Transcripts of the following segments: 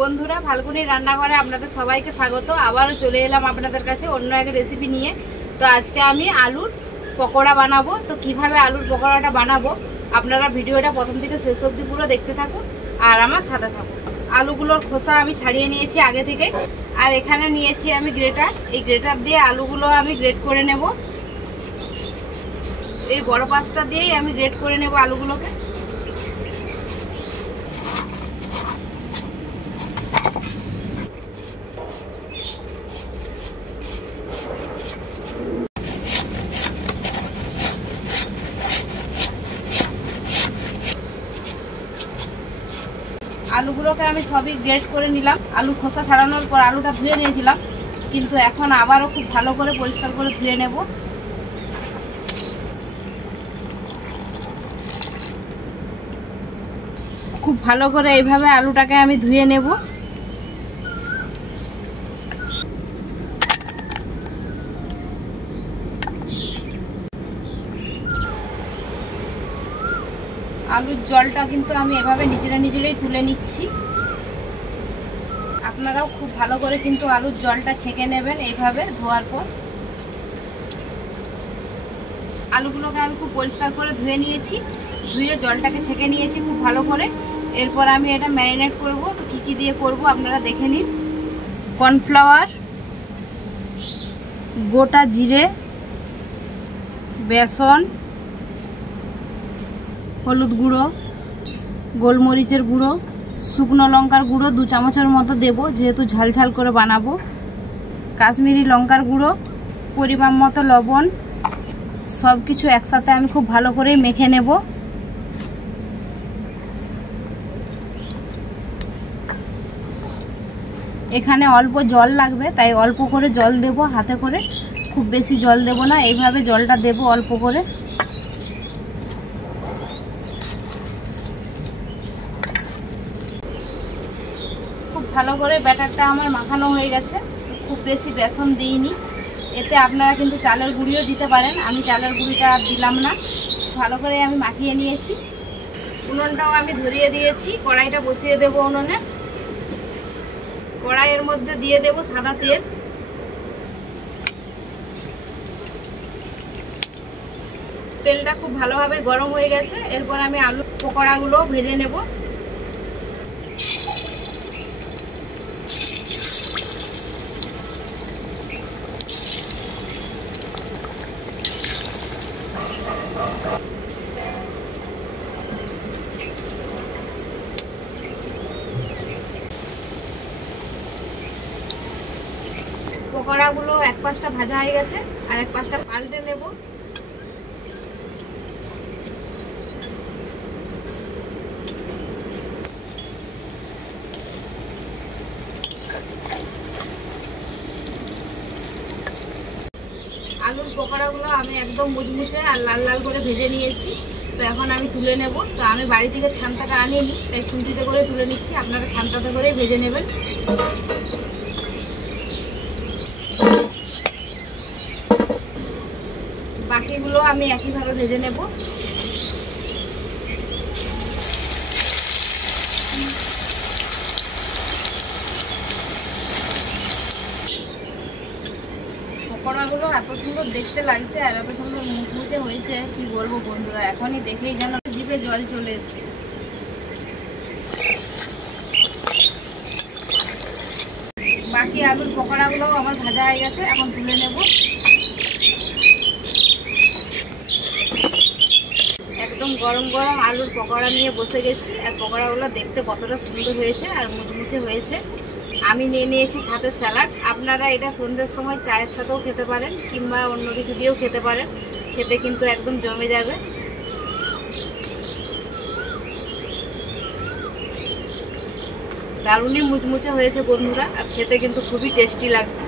বন্ধুরা, ফাল্গুনি রান্নাঘরে আপনাদের সবাইকে স্বাগত। আবারও চলে এলাম আপনাদের কাছে অন্য এক রেসিপি নিয়ে। তো আজকে আমি আলুর পকোড়া বানাবো। তো কিভাবে আলুর পকোড়াটা বানাবো আপনারা ভিডিওটা প্রথম থেকে শেষ অবধি পুরো দেখতে থাকুন আর আমার সাথে থাকুন। আলুগুলোর খোসা আমি ছাড়িয়ে নিয়েছি আগে থেকে, আর এখানে নিয়েছি আমি গ্রেটার। এই গ্রেটার দিয়ে আলুগুলো আমি গ্রেট করে নেব। এই বড় পাঁচটা দিয়েই আমি গ্রেট করে নেব আলুগুলোকে। আলুগুলোকে আমি সবই গ্রেট করে নিলাম। আলু খোসা ছাড়ানোর পর আলুটা ধুয়ে নিয়েছিলাম, কিন্তু এখন আবারও খুব ভালো করে পরিষ্কার করে ধুয়ে নেব। খুব ভালো করে এইভাবে আলুটাকে আমি ধুয়ে নেব। আলুর জলটা কিন্তু আমি এভাবে নিজেরাই তুলে নিচ্ছি। আপনারাও খুব ভালো করে কিন্তু আলুর জলটা ছেঁকে নেবেন এইভাবে ধোয়ার পর। আলুগুলোকে আমি খুব পরিষ্কার করে ধুয়ে নিয়েছি, ধুয়ে জলটাকে ছেঁকে নিয়েছি খুব ভালো করে। এরপর আমি এটা ম্যারিনেট করব। তো কী কী দিয়ে করব আপনারা দেখে নিন। কর্নফ্লাওয়ার, গোটা জিরে, বেসন, হলুদ গুঁড়ো, গোলমরিচের গুঁড়ো, শুকনো লঙ্কার গুঁড়ো 2 চামচের মতো দেব, যেহেতু ঝাল করে বানাবো। কাশ্মীরি লঙ্কার গুঁড়ো, পরিমাণ মতো লবণ, সব কিছু একসাথে আমি খুব ভালো করে মেখে নেব। এখানে অল্প জল লাগবে, তাই অল্প করে জল দেব হাতে করে, খুব বেশি জল দেব না। এইভাবে জলটা দেব অল্প করে। খুব ভালো করে ব্যাটারটা আমার মাখানো হয়ে গেছে। খুব বেশি বেসন দিইনি, এতে আপনারা কিন্তু চালের গুঁড়িও দিতে পারেন। আমি চালের গুঁড়িটা আর দিলাম না। ভালো করে আমি মাখিয়ে নিয়েছি। উনুনটাও আমি ধরিয়ে দিয়েছি, কড়াইটা বসিয়ে দেব উনুনে। কড়াইয়ের মধ্যে দিয়ে দেব সাদা তেল। তেলটা খুব ভালোভাবে গরম হয়ে গেছে। এরপর আমি আলু পকোড়াগুলো ভেজে নেব। পকোড়াগুলো এক পাশটা ভাজা হয়ে গেছে, আর এক পাশটা পাল্টে নেব। আলুর পকোড়াগুলো আমি একদম মুচমুচে আর লাল লাল করে ভেজে নিয়েছি। তো এখন আমি তুলে নেব। তো আমি বাড়ি থেকে ছানটাটা আনিনি, তাই খুন্তিতে করে তুলে নিচ্ছি। আপনারা ছানটাতে করে ভেজে নেবেন। বাকিগুলো আমি একইভাবে ভেজে নেব। পকোড়াগুলো এত সুন্দর দেখতে লাগছে আর এত সুন্দর মুচমুচে হয়েছে, কি বলবো বন্ধুরা, এখনই দেখেই যেন জিভে জল চলে এসছে। বাকি আলুর পকোড়াগুলোও আমার ভাজা হয়ে গেছে, এখন তুলে নেব। একদম গরম গরম আলুর পকোড়া নিয়ে বসে গেছি। আর পকোড়াগুলো দেখতে কতটা সুন্দর হয়েছে আর মুচমুচে হয়েছে। আমি নিয়ে নিয়েছি সাথে স্যালাড। আপনারা এটা সন্ধ্যের সময় চায়ের সাথেও খেতে পারেন, কিংবা অন্য কিছু দিয়েও খেতে পারেন। খেতে কিন্তু একদম জমে যাবে। দারুণই মুচমুচে হয়েছে বন্ধুরা, আর খেতে কিন্তু খুবই টেস্টি লাগছে।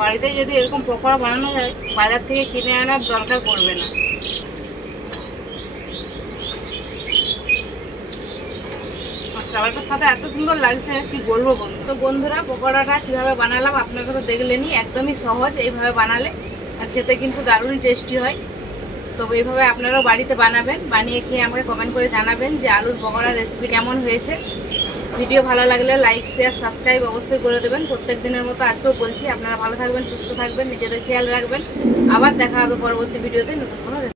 বাড়িতে যদি এরকম পকোড়া বানানো যায়, বাজার থেকে কিনে আনার দরকার পড়বে না। সালাডের সাথে এত সুন্দর লাগছে, কি বলবো বন্ধু। তো বন্ধুরা, পকোড়াটা কিভাবে বানালাম আপনারা তো দেখলেনই। একদমই সহজ এইভাবে বানালে, আর খেতে কিন্তু দারুণই টেস্টি হয়। তো তো এইভাবে আপনারাও বাড়িতে বানাবেন, বানিয়ে খেয়ে আমাকে কমেন্ট করে জানাবেন যে আলুর পকোড়া রেসিপি কেমন হয়েছে। ভিডিও ভালো লাগলে লাইক শেয়ার সাবস্ক্রাইব অবশ্যই করে দেবেন। প্রত্যেক দিনের মতো আজকেও বলছি, আপনারা ভালো থাকবেন, সুস্থ থাকবেন, নিজেদের খেয়াল রাখবেন। আবার দেখা হবে পরবর্তী ভিডিওতে নতুন কোনো